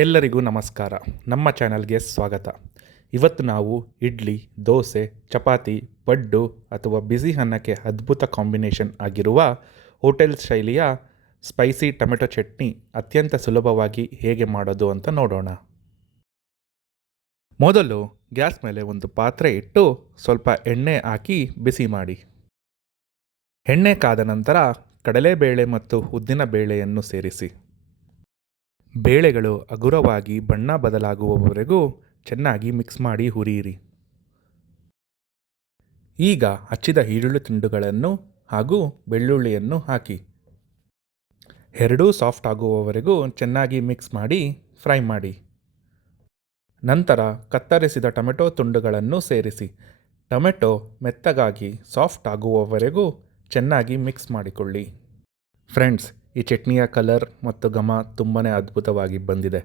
ಎಲ್ಲರಿಗೂ ನಮಸ್ಕಾರ. ನಮ್ಮ ಚಾನಲ್ಗೆ ಸ್ವಾಗತ. ಇವತ್ತು ನಾವು ಇಡ್ಲಿ, ದೋಸೆ, ಚಪಾತಿ, ಪಡ್ಡು ಅಥವಾ ಬಿಸಿ ಅನ್ನಕ್ಕೆ ಅದ್ಭುತ ಕಾಂಬಿನೇಷನ್ ಆಗಿರುವ ಹೋಟೆಲ್ ಶೈಲಿಯ ಸ್ಪೈಸಿ ಟೊಮೆಟೊ ಚಟ್ನಿ ಅತ್ಯಂತ ಸುಲಭವಾಗಿ ಹೇಗೆ ಮಾಡೋದು ಅಂತ ನೋಡೋಣ. ಮೊದಲು ಗ್ಯಾಸ್ ಮೇಲೆ ಒಂದು ಪಾತ್ರೆ ಇಟ್ಟು ಸ್ವಲ್ಪ ಎಣ್ಣೆ ಹಾಕಿ ಬಿಸಿ ಮಾಡಿ. ಎಣ್ಣೆ ಕಾದ ನಂತರ ಕಡಲೆಬೇಳೆ ಮತ್ತು ಉದ್ದಿನ ಬೇಳೆಯನ್ನು ಸೇರಿಸಿ. ಬೇಳೆಗಳು ಹಗುರವಾಗಿ ಬಣ್ಣ ಬದಲಾಗುವವರೆಗೂ ಚೆನ್ನಾಗಿ ಮಿಕ್ಸ್ ಮಾಡಿ ಹುರಿಯಿರಿ. ಈಗ ಹಚ್ಚಿದ ಈರುಳ್ಳಿ ತುಂಡುಗಳನ್ನು ಹಾಗೂ ಬೆಳ್ಳುಳ್ಳಿಯನ್ನು ಹಾಕಿ ಎರಡೂ ಸಾಫ್ಟ್ ಆಗುವವರೆಗೂ ಚೆನ್ನಾಗಿ ಮಿಕ್ಸ್ ಮಾಡಿ ಫ್ರೈ ಮಾಡಿ. ನಂತರ ಕತ್ತರಿಸಿದ ಟೊಮೆಟೊ ತುಂಡುಗಳನ್ನು ಸೇರಿಸಿ ಟೊಮೆಟೊ ಮೆತ್ತಗಾಗಿ ಸಾಫ್ಟ್ ಆಗುವವರೆಗೂ ಚೆನ್ನಾಗಿ ಮಿಕ್ಸ್ ಮಾಡಿಕೊಳ್ಳಿ. ಫ್ರೆಂಡ್ಸ್, ಈ ಚಟ್ನಿಯ ಕಲರ್ ಮತ್ತು ಘಮ ತುಂಬಾ ಅದ್ಭುತವಾಗಿ ಬಂದಿದೆ.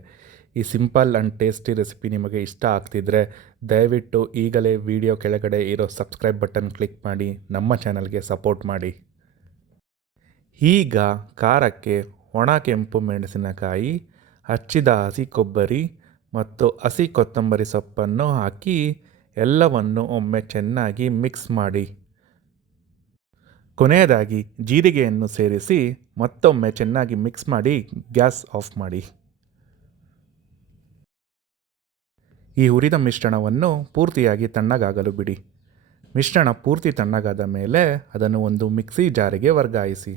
ಈ ಸಿಂಪಲ್ ಆ್ಯಂಡ್ ಟೇಸ್ಟಿ ರೆಸಿಪಿ ನಿಮಗೆ ಇಷ್ಟ ಆಗ್ತಿದ್ರೆ ದಯವಿಟ್ಟು ಈಗಲೇ ವಿಡಿಯೋ ಕೆಳಗಡೆ ಇರೋ ಸಬ್ಸ್ಕ್ರೈಬ್ ಬಟನ್ ಕ್ಲಿಕ್ ಮಾಡಿ ನಮ್ಮ ಚಾನಲ್ಗೆ ಸಪೋರ್ಟ್ ಮಾಡಿ. ಈಗ ಖಾರಕ್ಕೆ ಒಣ ಕೆಂಪು ಮೆಣಸಿನಕಾಯಿ, ಹಚ್ಚಿದ ಹಸಿ ಕೊಬ್ಬರಿ ಮತ್ತು ಹಸಿ ಕೊತ್ತಂಬರಿ ಸೊಪ್ಪನ್ನು ಹಾಕಿ ಎಲ್ಲವನ್ನು ಒಮ್ಮೆ ಚೆನ್ನಾಗಿ ಮಿಕ್ಸ್ ಮಾಡಿ. ಕೊನೆಯದಾಗಿ ಜೀರಿಗೆಯನ್ನು ಸೇರಿಸಿ ಮತ್ತೊಮ್ಮೆ ಚೆನ್ನಾಗಿ ಮಿಕ್ಸ್ ಮಾಡಿ ಗ್ಯಾಸ್ ಆಫ್ ಮಾಡಿ. ಈ ಹುರಿದ ಮಿಶ್ರಣವನ್ನು ಪೂರ್ತಿಯಾಗಿ ತಣ್ಣಗಾಗಲು ಬಿಡಿ. ಮಿಶ್ರಣ ಪೂರ್ತಿ ತಣ್ಣಗಾದ ಮೇಲೆ ಅದನ್ನು ಒಂದು ಮಿಕ್ಸಿ ಜಾರಿಗೆ ವರ್ಗಾಯಿಸಿ.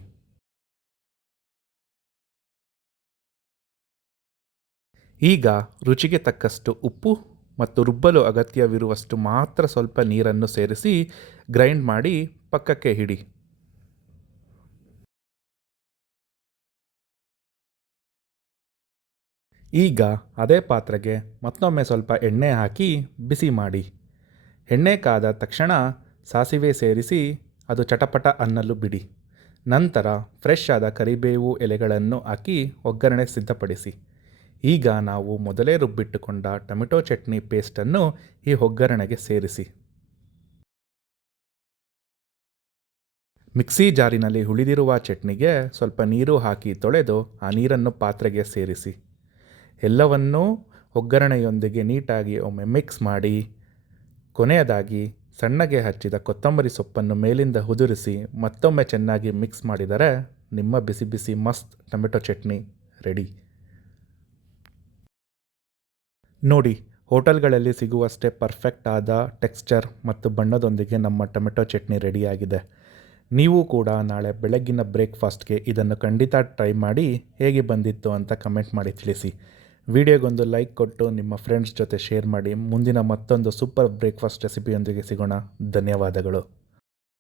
ಈಗ ರುಚಿಗೆ ತಕ್ಕಷ್ಟು ಉಪ್ಪು ಮತ್ತು ರುಬ್ಬಲು ಅಗತ್ಯವಿರುವಷ್ಟು ಮಾತ್ರ ಸ್ವಲ್ಪ ನೀರನ್ನು ಸೇರಿಸಿ ಗ್ರೈಂಡ್ ಮಾಡಿ ಪಕ್ಕಕ್ಕೆ ಇಡಿ. ಈಗ ಅದೇ ಪಾತ್ರೆಗೆ ಮತ್ತೊಮ್ಮೆ ಸ್ವಲ್ಪ ಎಣ್ಣೆ ಹಾಕಿ ಬಿಸಿ ಮಾಡಿ. ಎಣ್ಣೆ ಕಾದ ತಕ್ಷಣ ಸಾಸಿವೆ ಸೇರಿಸಿ ಅದು ಚಟಪಟ ಅನ್ನಲು ಬಿಡಿ. ನಂತರ ಫ್ರೆಶ್ ಆದ ಕರಿಬೇವು ಎಲೆಗಳನ್ನು ಹಾಕಿ ಒಗ್ಗರಣೆ ಸಿದ್ಧಪಡಿಸಿ. ಈಗ ನಾವು ಮೊದಲೇ ರುಬ್ಬಿಟ್ಟುಕೊಂಡ ಟೊಮೆಟೊ ಚಟ್ನಿ ಪೇಸ್ಟನ್ನು ಈ ಒಗ್ಗರಣೆಗೆ ಸೇರಿಸಿ. ಮಿಕ್ಸಿ ಜಾರಿನಲ್ಲಿ ಉಳಿದಿರುವ ಚಟ್ನಿಗೆ ಸ್ವಲ್ಪ ನೀರು ಹಾಕಿ ತೊಳೆದು ಆ ನೀರನ್ನು ಪಾತ್ರೆಗೆ ಸೇರಿಸಿ. ಎಲ್ಲವನ್ನೂ ಒಗ್ಗರಣೆಯೊಂದಿಗೆ ನೀಟಾಗಿ ಒಮ್ಮೆ ಮಿಕ್ಸ್ ಮಾಡಿ. ಕೊನೆಯದಾಗಿ ಸಣ್ಣಗೆ ಹಚ್ಚಿದ ಕೊತ್ತಂಬರಿ ಸೊಪ್ಪನ್ನು ಮೇಲಿಂದ ಉದುರಿಸಿ ಮತ್ತೊಮ್ಮೆ ಚೆನ್ನಾಗಿ ಮಿಕ್ಸ್ ಮಾಡಿದರೆ ನಿಮ್ಮ ಬಿಸಿ ಬಿಸಿ ಮಸ್ತ್ ಟೊಮೆಟೊ ಚಟ್ನಿ ರೆಡಿ. ನೋಡಿ, ಹೋಟೆಲ್ಗಳಲ್ಲಿ ಸಿಗುವಷ್ಟೇ ಪರ್ಫೆಕ್ಟ್ ಆದ ಟೆಕ್ಸ್ಚರ್ ಮತ್ತು ಬಣ್ಣದೊಂದಿಗೆ ನಮ್ಮ ಟೊಮೆಟೊ ಚಟ್ನಿ ರೆಡಿಯಾಗಿದೆ. ನೀವು ಕೂಡ ನಾಳೆ ಬೆಳಗ್ಗಿನ ಬ್ರೇಕ್ಫಾಸ್ಟ್ಗೆ ಇದನ್ನು ಖಂಡಿತ ಟ್ರೈ ಮಾಡಿ ಹೇಗೆ ಬಂದಿತ್ತು ಅಂತ ಕಮೆಂಟ್ ಮಾಡಿ ತಿಳಿಸಿ. ವಿಡಿಯೋಗೊಂದು ಲೈಕ್ ಕೊಟ್ಟು ನಿಮ್ಮ ಫ್ರೆಂಡ್ಸ್ ಜೊತೆ ಶೇರ್ ಮಾಡಿ. ಮುಂದಿನ ಮತ್ತೊಂದು ಸೂಪರ್ ಬ್ರೇಕ್ಫಾಸ್ಟ್ ರೆಸಿಪಿಯೊಂದಿಗೆ ಸಿಗೋಣ. ಧನ್ಯವಾದಗಳು.